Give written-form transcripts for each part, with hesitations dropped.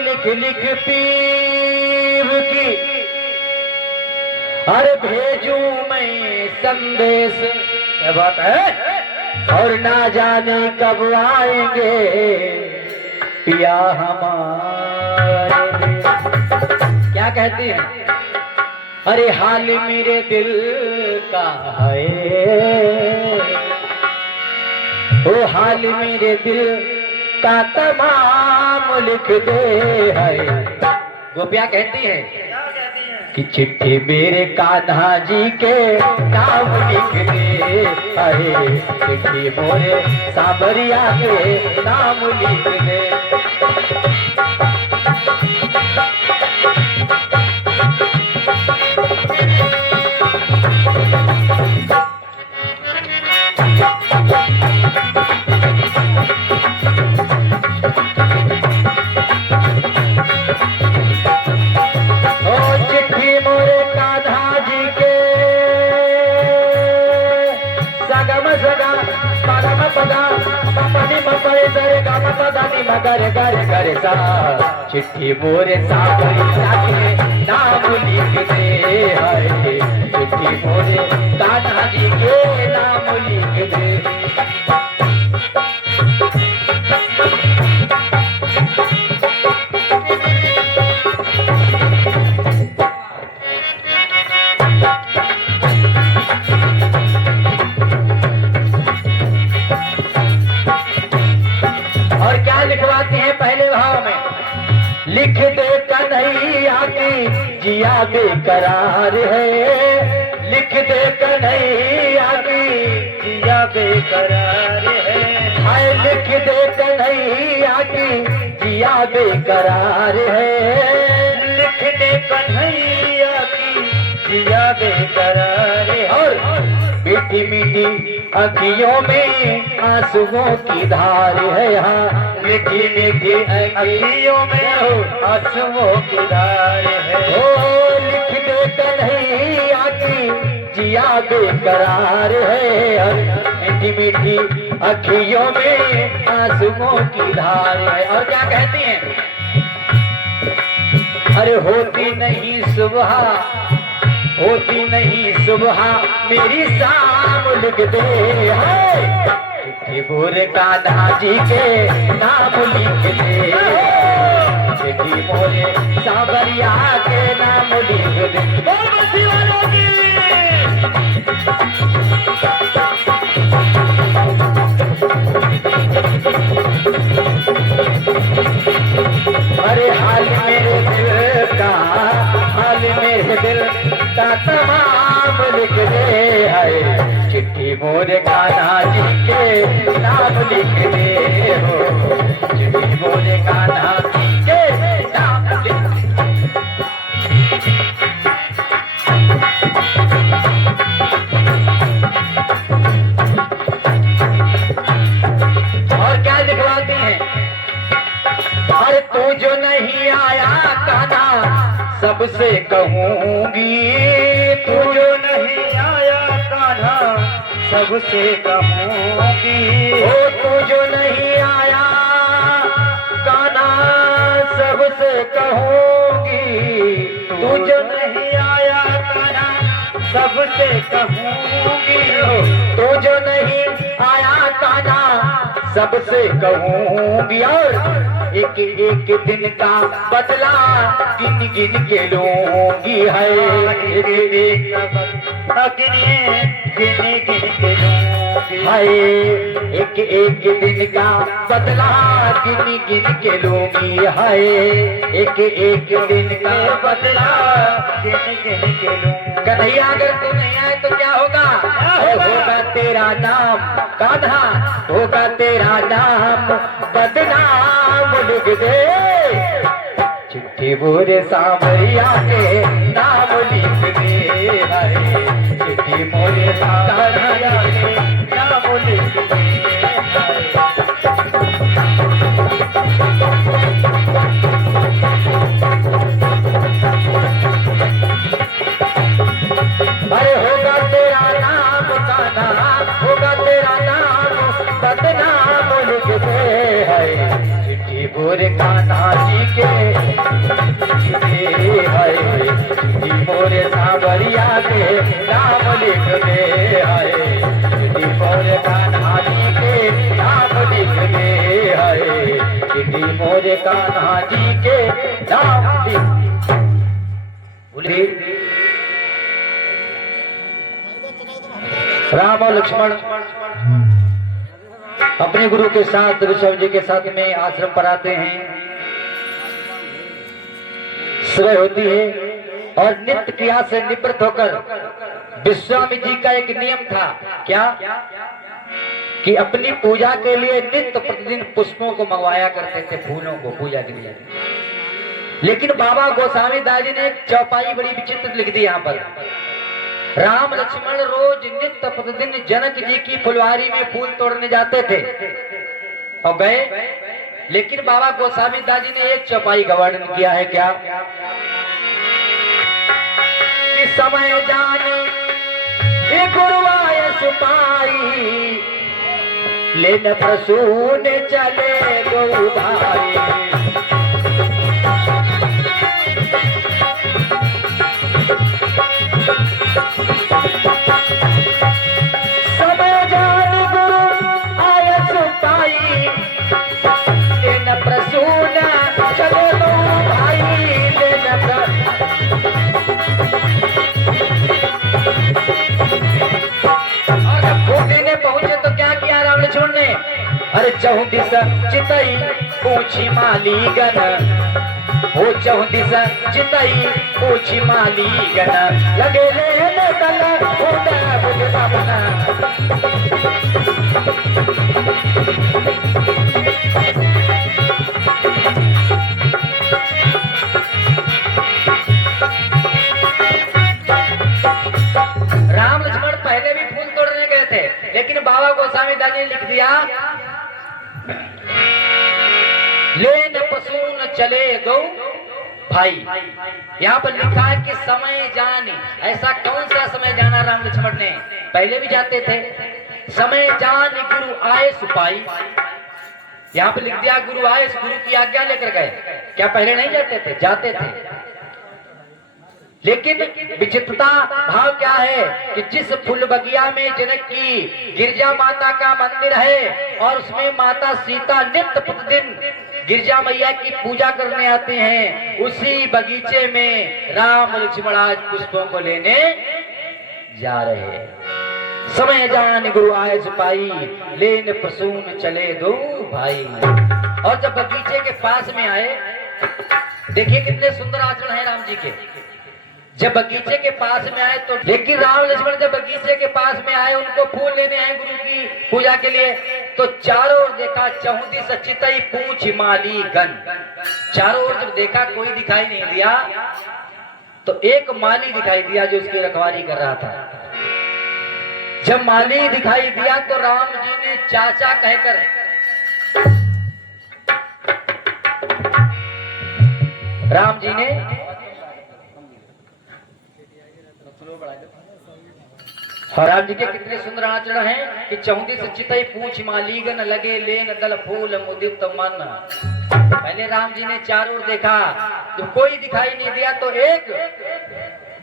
लिख लिख पीर की, अरे भेजूं मैं संदेश। क्या बात है? और ना जाने कब आएंगे पिया हमारे देश। क्या कहती है? अरे हाल मेरे दिल का है, ओ हाल मेरे दिल का तमाम लिख दे है। गोपिया कहती है कि चिट्ठी मेरे कान्हा जी के नाम लिख दे, अरे चिट्ठी मोरे साबरिया के नाम लिख दे। करे करे करे सा चिट्ठी मोरे साबरिया के नाम लिख दे, हाय चिट्ठी मोरे कान्हा जी के नाम लिख दे। लिखवाते हैं पहले भाव में, लिख दे कन्हैया की जिया बेकरार है, लिख दे कन्हैया की जिया बेकरार है, हाय लिख दे कन्हैया की जिया बेकरार है, लिख दे कन्हैया की जिया बेकरार है। और मीठी मीठी अखियों में आंसुओं की धार है, हाँ मीठी मीठी अखियों में आंसुओं की धार है। ओ लिख दे कन्हैया की जिया बेकरार है, और मीठी मीठी अखियों में आंसुओं की धार है। और क्या कहती हैं? अरे होती नहीं सुबह, होती नहीं सुबह मेरी शाम लिख दे, चिट्ठी मोरे कान्हा जी के नाम लिख दे, चिट्ठी मोरे साबरिया के नाम लिख दे। बोल बस्ती वालों की। अरे हाल मेरे दिल का, हाल मेरे दिल का तमाम लिख दे, है चिट्ठी मोरे कान्हा जी के नाम लिख दे, हो चिट्ठी मोरे कान्हा जी के नाम लिख दे। और क्या लिखवाते हैं? अरे तू जो नहीं आया कान्हा सबसे कहूंगी, तू जो नहीं आया कान्हा सबसे कहूंगी, ओ तू जो नहीं आया कान्हा सबसे कहूंगी, तू जो नहीं आया कान्हा सबसे कहूंगी, तू जो नहीं आया कान्हा सबसे कहूंगी। और एक एक दिन का बदला गिन गिन के लूंगी, है एक एक गिन गिन के लूंगी, है एक एक दिन का बदला गिन गिन के लूंगी, है एक एक दिन का बदला गिन गिन के लूंगी। कन्हैया अगर तू नहीं आए तो क्या होगा? होगा तेरा नाम कान्हा, होगा तेरा नाम बदनाम लिख दे, चिट्ठी मोरे साबरिया के नाम लिख दे, चिट्ठी मोरे साबरिया के नाम लिख दे। अरे होगा तेरा नाम कान्हा, होगा तेरा नाम बदनाम लिख दे, है चिट्ठी मोरे कान्हा जी के हाय मोरे सांवरिया के नाम लिख दे हाय मोरे कान्हा जी के नाम लिख दे हाय मोरे कान्हा जी के नाम लिख बोले। राम और लक्ष्मण अपने गुरु के साथ ऋषभ जी के साथ में आश्रम पर आते हैं। सुबह होती है और नित्य क्रिया से निवृत्त होकर विश्वामित्र जी का एक नियम था, क्या कि अपनी पूजा के लिए नित्य प्रतिदिन पुष्पों को मंगवाया करते थे, फूलों को पूजा के लिए। लेकिन बाबा गोस्वामी दास जी ने एक चौपाई बड़ी विचित्र लिख दी यहाँ पर। राम लक्ष्मण रोज नित्य प्रतिदिन जनक जी की फुलवारी में फूल तोड़ने जाते थे और गए, लेकिन बाबा गोस्वामी दास जी ने एक चौपाई का वर्णन किया है, क्या कि समय जाने गुरुवाय सुपाई लेन प्रसून चले दो भाई। अरे चहु दिशा चितई पूछी मालीगन, हो चहु दिशा चितई पूछी मालीगन, लगे ले कल होता बुझ बाबना। राम लक्ष्मण पहले भी फूल तोड़ने गए थे, लेकिन बाबा गोस्वामी दास ने लिख दिया लेन पसून चले दो भाई। यहाँ पर लिखा है कि समय जाने, ऐसा कौन सा समय जाना राम लक्ष्मण ने, पहले भी जाते थे। समय जान गुरु आए सुपाई, यहाँ पर लिख दिया गुरु आए, गुरु की आज्ञा लेकर गए। क्या पहले नहीं जाते थे? जाते थे। लेकिन विचित्रता भाव क्या है कि जिस फूल बगिया में जनक की गिरजा माता का मंदिर है और उसमें माता सीता नित्य प्रतिदिन गिरजा मैया की पूजा करने आते हैं, उसी बगीचे में राम लक्ष्मण आज पुष्पों को लेने जा रहे हैं। समय जान गुरु आए सिपाही लेन प्रसून चले दो भाई। और जब बगीचे के पास में आए, देखिए कितने सुंदर आचरण है राम जी के। जब बगीचे के पास में आए तो, लेकिन राम लक्ष्मण जब बगीचे के पास में आए, उनको फूल लेने आए गुरु की पूजा के लिए, तो चारों ओर देखा चहुदी सचितई पूछ माली गन। चारों ओर जब देखा कोई दिखाई नहीं दिया, तो एक माली दिखाई दिया जो उसकी रखवाली कर रहा था। जब माली दिखाई दिया तो राम जी ने चाचा कहकर राम जी ने राम जी के कितने सुंदर आचरण हैं कि चौंदी से चितई पूछ मालीगन लगे लेन दल फूल मुदित मन। पहले राम जी ने चारों ओर देखा, जब कोई दिखाई नहीं दिया तो एक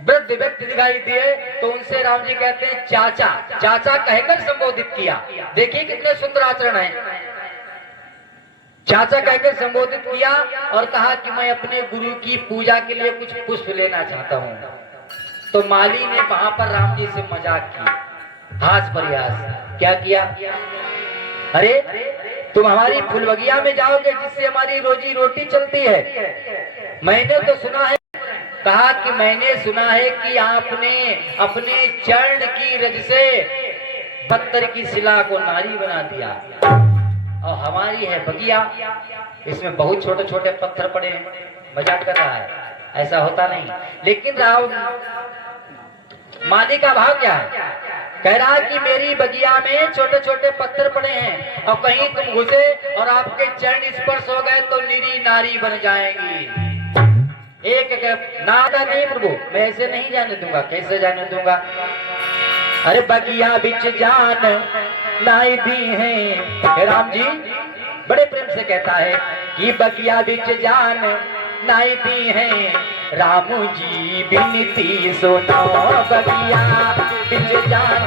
वृद्ध व्यक्ति दिखाई दिए, तो उनसे राम जी कहते हैं चाचा, चाचा कहकर संबोधित किया। देखिए कितने सुंदर आचरण है। चाचा कहकर संबोधित किया और कहा कि मैं अपने गुरु की पूजा के लिए कुछ पुष्प लेना चाहता हूँ। तो माली ने वहां पर राम जी से मजाक की, हास परिहास। क्या किया? अरे तुम हमारी फुलबगिया में जाओगे जिससे हमारी रोजी रोटी चलती है। मैंने तो सुना है, कहा कि मैंने सुना है कि आपने अपने चरण की रज से पत्थर की शिला को नारी बना दिया, और हमारी है बगिया, इसमें बहुत छोटे छोटे पत्थर पड़े हैं। मजाक कर रहा है, ऐसा होता नहीं। लेकिन राव माली का भाव क्या है? कह रहा है कि मेरी बगिया में छोटे छोटे पत्थर पड़े हैं, और कहीं तुम घुसे और आपके चरण स्पर्श हो गए तो निरी नारी बन जाएंगी। एक नादा नहीं प्रभु, मैं ऐसे नहीं जाने दूंगा। कैसे जाने दूंगा? अरे बगिया बिच जान लाई दी है राम जी, बड़े प्रेम से कहता है कि बगिया बिच जान नाई दी है राम जी बिनती सुनो, बगिया बिच जान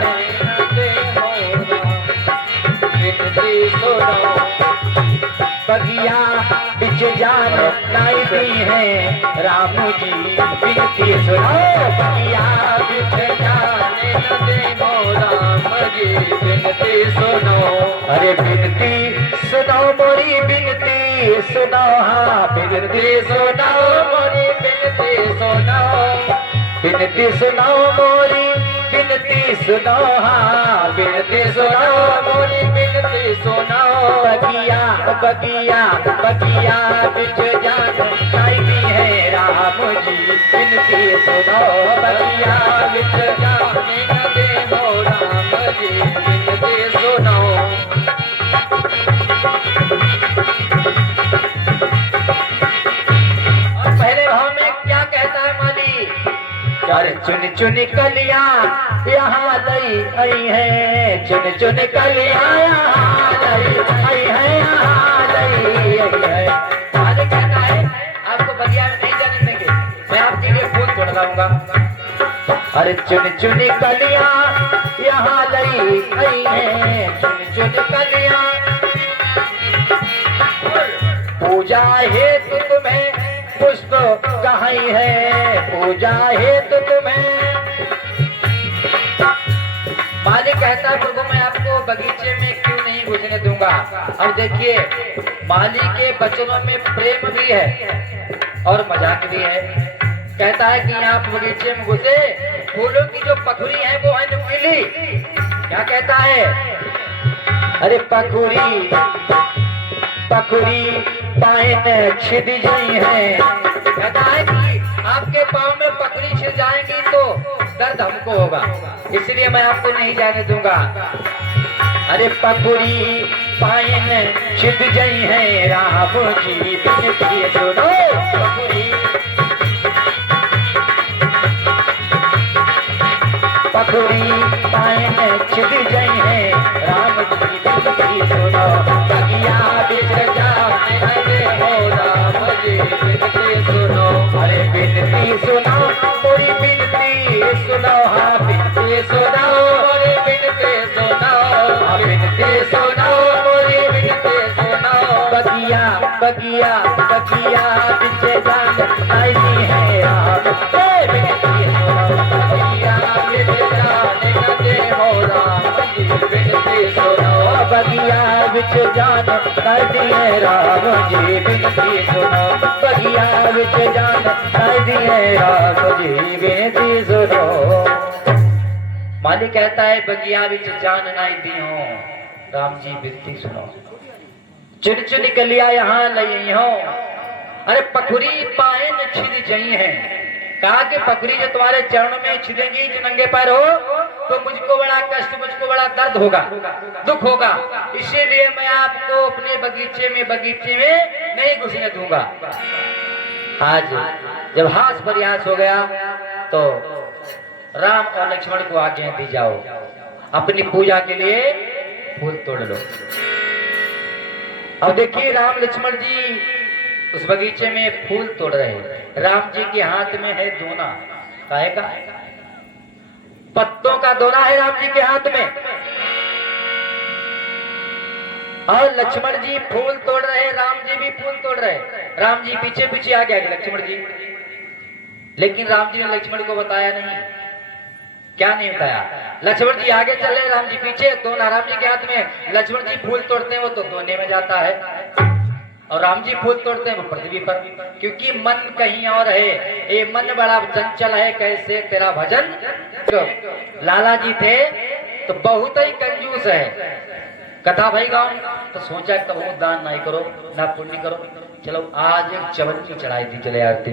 बिनती सुनो, बगिया बिच जान नाई दी है राम जी बिनती सुनो, बगिया बिच जान राम जी बिनती सुनो। अरे बिनती सुनो मोरी बिनती सुनो, हाँ बिनती सुनो मोरी बिनती सुनो, बिनती सुनो मोरी बिनती सुनो, हाँ बिनती सुनो मोरी बिनती सुनो। बगिया बगिया बगिया बिच जान नाई है राम जी बिनती सुनो, बगिया बिच जान राम जी बिनती सुनो। पहले भाव में क्या कहता है माली, अरे चुन चुन कलियां यहाँ लई आई है, चुन चुन कलियां यहाँ लई आई है, यहाँ लई आई है। माली कहता है आपको बगिया में नहीं जाने देंगे, मैं आपके लिए फूल तोड़ लाऊंगा। अरे चुन चुन कलियां यहाँ लई आई है, चुन चुन कलियां पूजा हेतु तुम्हें पुष्प कहाई है, पूजा हेतु तुम्हें। मालिक कहता है प्रभु मैं आपको बगीचे में क्यों नहीं घुसने दूंगा। अब देखिए माली के बचनों में प्रेम भी है और मजाक भी है। कहता है कि आप बगीचे में घुसे, फूलों की जो पखुड़ी है वो है नुकीली। क्या कहता है, अरे पखुड़ी पखुड़ी पाइन छिद गई है। कहता है कि आपके पाँव में पकड़ी छिद जाएंगी तो दर्द हमको होगा, इसलिए मैं आपको नहीं जाने दूंगा। अरे पखुड़ी पाइन छिद गई है राम जी बिनती सुनो, पखुड़ी पखुड़ी पाइन छिद गई है राम जी बिनती सुनो, बगिया बिच जाने हो राम जी बिनती सुनो। अरे बिनती सुनो मोरी बिनती सुनो, हाँ बिनती सुनो मोरी बिनती सुनो, हाँ बिनती सुनो मोरी बिनती सुनो। बगिया बगिया बगिया बिच जान आई है राम बिनती सुनो, बगिया बिच जाने हो राम जी बिनती सुनो, बगिया बिच जान है राम जी बिनती सुनो, बगिया बिच जान है राम जी बिनती सुनो। मालिक कहता है बगिया बिच जान नाई दी हो राम जी बिनती सुनो, चुन चुन कलिया यहाँ लई हो। अरे पखुरी पाए न छिद जई है। कहा कि पखुरी जो तुम्हारे चरणों में छिदेंगी, जो नंगे पैर हो तो मुझको बड़ा कष्ट, मुझको बड़ा दर्द होगा, दुख होगा, इसीलिए मैं आपको अपने बगीचे में नहीं घुसने दूंगा। आज जब हास प्रयास हो गया तो राम और लक्ष्मण को आज्ञा दी जाओ अपनी पूजा के लिए फूल तोड़ लो। अब देखिए राम लक्ष्मण जी उस बगीचे में फूल तोड़ रहे हैं। राम जी के हाथ में है दोना, काहे का? पत्तों का दोना है राम जी के हाथ में, और लक्ष्मण जी फूल तोड़ रहे, राम जी भी फूल तोड़ रहे। राम जी पीछे पीछे आ गया लक्ष्मण जी, लेकिन राम जी ने लक्ष्मण को बताया नहीं। क्या नहीं बताया? लक्ष्मण जी आगे चल रहे, राम जी पीछे, दोना राम जी के हाथ में। लक्ष्मण जी फूल तोड़ते हैं वो तो दोने में जाता है, और राम जी फूल तोड़ते हैं वो पृथ्वी पर, क्योंकि मन कहीं और है। ये मन बड़ा चंचल है, कैसे तेरा भजन। तो लाला जी थे तो बहुत ही कंजूस है। कथा भाई गाँव तो सोचा तो दान नहीं करो ना पुण्य करो, चलो आज एक चवन्नी चढ़ाई थी, चले आते।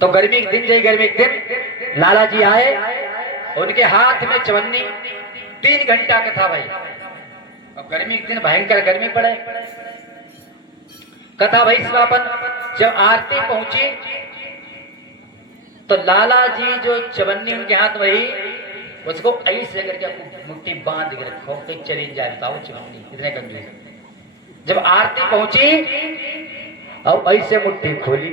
तो गर्मी के दिन, गर्मी के दिन लाला जी आए, उनके हाथ में चवन्नी, 3 घंटा कथा भाई। अब गर्मी के दिन भयंकर गर्मी पड़े, कथा भाई समापन। जब आरती पहुंची तो लाला जी जो चवन्नी उनके हाथ वही, उसको ऐसे करके मुट्ठी बांध के रखो, तो चली जाए। बताओ चवन्नी कितने कंजूस। जब आरती पहुंची और ऐसे मुट्ठी खोली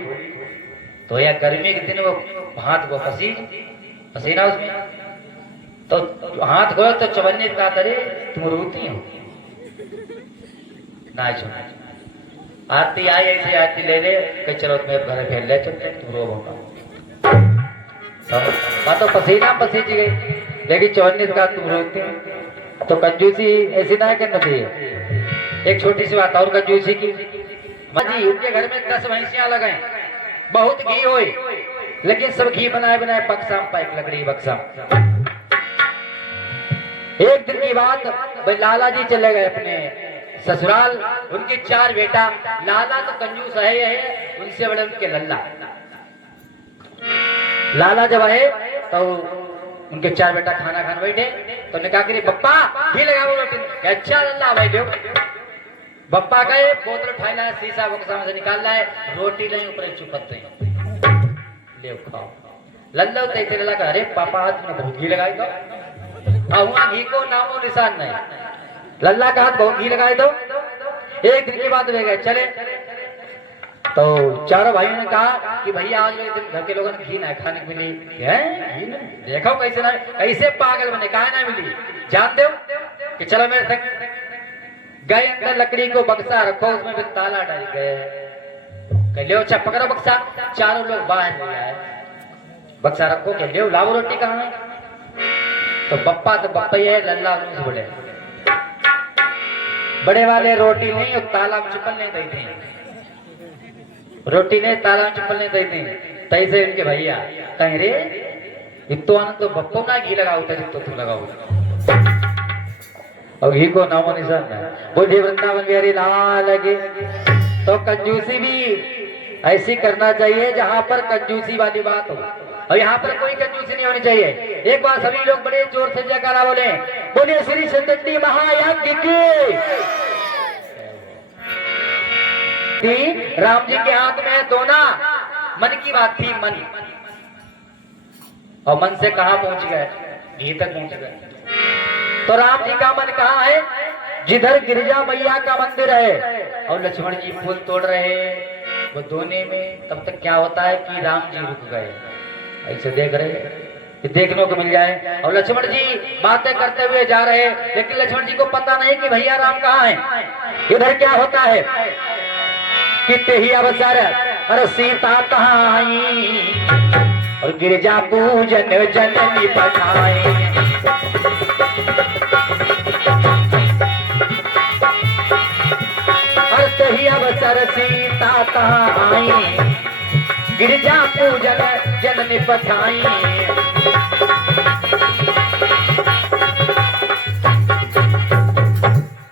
तो या गर्मी के दिन वो हाथ को पसीना उसमें, तो हाथ खोलो तो चवन्नी कहा, अरे तुम रोती हो ना। आरती आई, ऐसे आरती ले ले कहीं, चलो तुम्हें घर फैल ले, चलते तुम रो बात तो पसीना पसीज गई, लेकिन चवन्नी कहा तुम रोती हो। तो कंजूसी ऐसी ना करना चाहिए। एक छोटी सी बात और कंजूसी की, जी उनके घर में 10 भैंसियां लगाए, बहुत घी होए, लेकिन सब घी बनाए बनाए बक्सा पाइप लकड़ी बक्सा। एक दिन की बात, भाई लाला जी चले गए अपने ससुराल, उनके 4 बेटा, लाला तो कंजूस है, उनसे बड़े उनके लल्ला। लाला जब आए तो उनके 4 बेटा खाना खाने बैठे, तो उन्होंने कहा कि बप्पा घी लगा वो रोटी। अच्छा लल्ला भाई दो। बप्पा गए, बोतल उठाई लाए, शीशा बक्सा में से निकाल लाए, रोटी नहीं ऊपर चुपते ले खाओ। लल्ला तैसे लल्ला का, अरे पापा हाथ में बहुत घी लगाई दो, वहां घी को नामो निशान नहीं। लल्ला का हाथ बहुत घी लगाए दो। एक दिन की बात हो गए, चले तो चारों भाइयों ने कहा कि भैया आज घर के लोगों ने घी ना खाने को मिली है, घी ना देखो कैसे ना, कैसे पागल बने, कहा ना मिली, जान दो कि चलो मेरे संग गए, अंदर लकड़ी को बक्सा रखो, उसमें भी ताला डाल गए, ले अच्छा पकड़ो बक्सा। चारों लोग बाहर ले आए, बक्सा रखो के ले लाओ रोटी कहाँ है। तो बप्पा तो बप्पा ही है, लल्ला से बोले बड़े वाले रोटी नहीं, ताला में चुपल नहीं दी थी, रोटी ने ताला में चुपल नहीं दी थी। तैसे इनके भैया कहीं रे इतो आनंद तो बप्पो ना घी लगाओ, तो तू लगाओ, और घी को नामो निशान है। बोलिए वृंदावन बिहारी लाल लगे। तो कंजूसी भी ऐसी करना चाहिए जहां पर कंजूसी वाली बात हो, और यहाँ पर कोई कंजूसी नहीं होनी चाहिए। एक बार सभी लोग बड़े जोर से जयकारा बोले, बोलिए श्री सत्यज्ञ महायज्ञ की। राम जी के हाथ में दोना, मन की बात थी, मन, और मन से कहां पहुंच गए, घी तक पहुंच गए। तो राम जी का मन कहाँ है, जिधर गिरिजा मैया का मंदिर है, और लक्ष्मण जी फूल तोड़ रहे वो दोने में। तब तक क्या होता है कि राम जी रुक गए, ऐसे देख रहे, देखने को मिल जाए, और लक्ष्मण जी बातें करते हुए जा रहे, लेकिन लक्ष्मण जी को पता नहीं कि भैया राम कहाँ है। इधर क्या होता है कि तेही अवसर, अरे सीता कहाँ आई, और गिरिजा पूजन जननी पठाए। ही अवसर सीता कहाँ आई, गिरिजा पूजन जननी पठाई।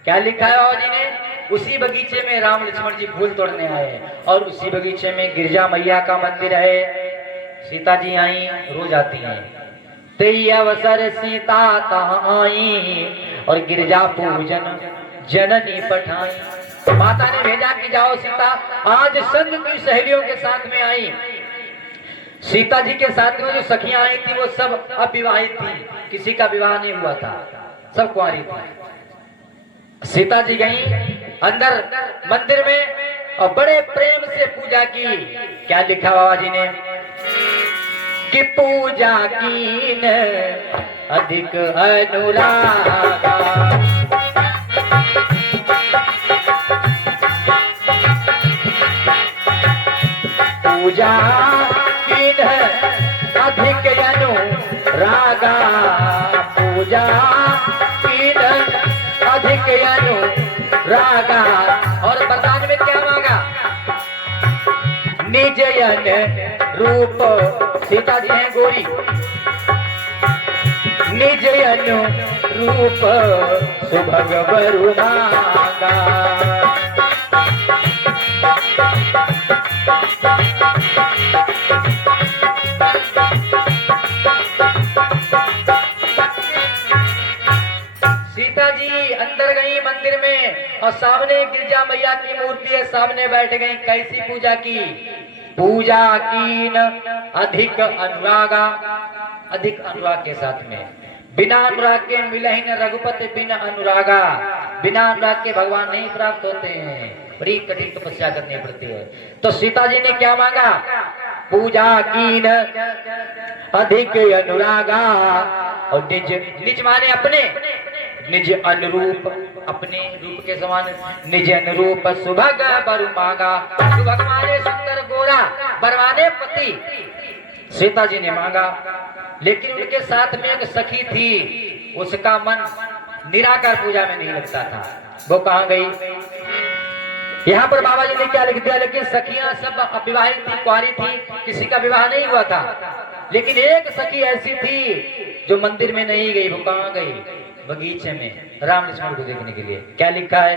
क्या लिखा है बाबा जी ने, उसी बगीचे में राम लक्ष्मण जी फूल तोड़ने आए, और उसी बगीचे में गिरिजा मैया का मंदिर है। सीता जी आई, रोज आती हैं। तेई अवसर सीता कहाँ आई, और गिरिजा पूजन जननी पठाई। माता ने भेजा कि जाओ सीता, आज संग की सहेलियों के साथ में आई। सीता जी के साथ में जो सखियां आई थी वो सब अविवाहित थी, किसी का विवाह नहीं हुआ था, सब कुंवारी थी। सीता जी गई अंदर मंदिर में और बड़े प्रेम से पूजा की। क्या लिखा बाबा जी ने कि पूजा कीन अधिक अनुरागा, पूजा कीन अधिक अनुरागा, पूजा कीन अधिक अनुरागा। और वरदान में क्या मांगा, निजयन रूप, सीता जी हैं गोरी, निजयन रूप सुभग बरु मांगा। सीता जी अंदर गई मंदिर में, और सामने गिरिजा मैया की मूर्ति है, सामने बैठ गई। कैसी पूजा की, पूजा कीन अधिक अनुरागा, अधिक अनुराग के साथ में, बिना अनुराग के मिलहि न रघुपति बिन अनुरागा। बिना अनुराग के भगवान नहीं प्राप्त होते हैं, बड़ी कठिन तपस्या करनी पड़ती है। तो सीता जी ने क्या मांगा? पूजा कीन अधिक अनुरागा, और निज निज माने अपने, निज अनुरूप, अपने रूप के समान, निज अनुरूप सुभग बर मांगा। सुभग माने सुंदर गोरा, बर माने पति। सीता जी ने मांगा, लेकिन उनके साथ में एक सखी थी, उसका मन निराकार पूजा में नहीं लगता था। वो कहाँ गई? यहाँ पर बाबा जी ने क्या लिख दिया, लेकिन सखियां सब अविवाहित थी, कुंवारी थी, किसी का विवाह नहीं हुआ था। लेकिन एक सखी ऐसी थी जो मंदिर में नहीं गई। वो कहाँ गई? बगीचे में राम लक्ष्मण को देखने के लिए। क्या लिखा है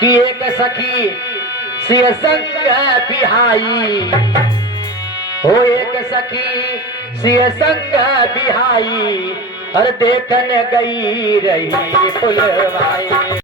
कि एक सखी सिय संग बिहाई, हो एक सखी सिय संग बिहाई, और देखन गई रही फुलवाई।